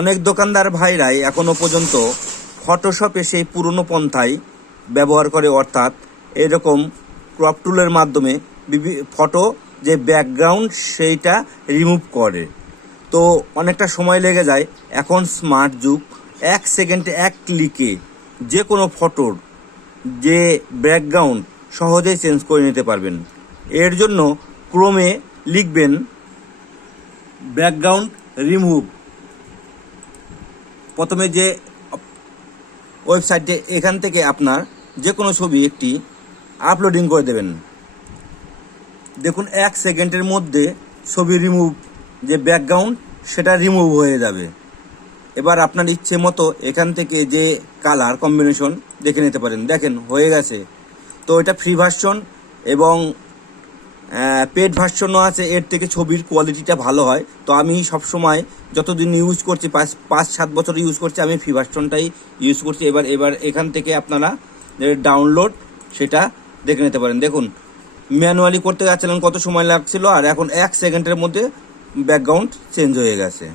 অনেক দোকানদার ভাইরাই এখনো পর্যন্ত ফটোশপে সেই পুরনো পন্থায় ব্যবহার করে, অর্থাৎ এরকম ক্রপ টুলের মাধ্যমে ফটো যে ব্যাকগ্রাউন্ড সেইটা রিমুভ করে। তো অনেকটা সময় লেগে যায়। এখন স্মার্ট যুগ, 1 সেকেন্ডে 1 ক্লিকে যে কোনো ফটোর যে ব্যাকগ্রাউন্ড সহজেই চেঞ্জ করে নিতে পারবেন। এর জন্য ক্রোমে লিখবেন ব্যাকগ্রাউন্ড রিমুভ। প্রথমে যে ওয়েবসাইটে এখান থেকে আপনার যে কোনো ছবি একটি আপলোডিং করে দেবেন। দেখুন 1 সেকেন্ডের মধ্যে ছবি রিমুভ যে ব্যাকগ্রাউন্ড সেটা রিমুভ হয়ে যাবে। এবার আপনার ইচ্ছে মতো এখান থেকে যে কালার কম্বিনেশন দেখে নিতে পারেন। দেখেন হয়ে গেছে। তো এটা ফ্রি ভার্সন এবং পেড ভার্সনও আছে। এর থেকে ছবির কোয়ালিটিটা ভালো হয়। তো আমি সবসময় যতদিন ইউজ করছি, 5-7 বছর ইউজ করছি, আমি ফ্রি ভার্সনটাই ইউজ করছি। এবার এখান থেকে আপনারা ডাউনলোড সেটা দেখে নিতে পারেন। দেখুন ম্যানুয়ালি করতে যাচ্ছিলেন কত সময় লাগছিল, আর এখন 1 সেকেন্ডের মধ্যে ব্যাকগ্রাউন্ড চেঞ্জ হয়ে গেছে।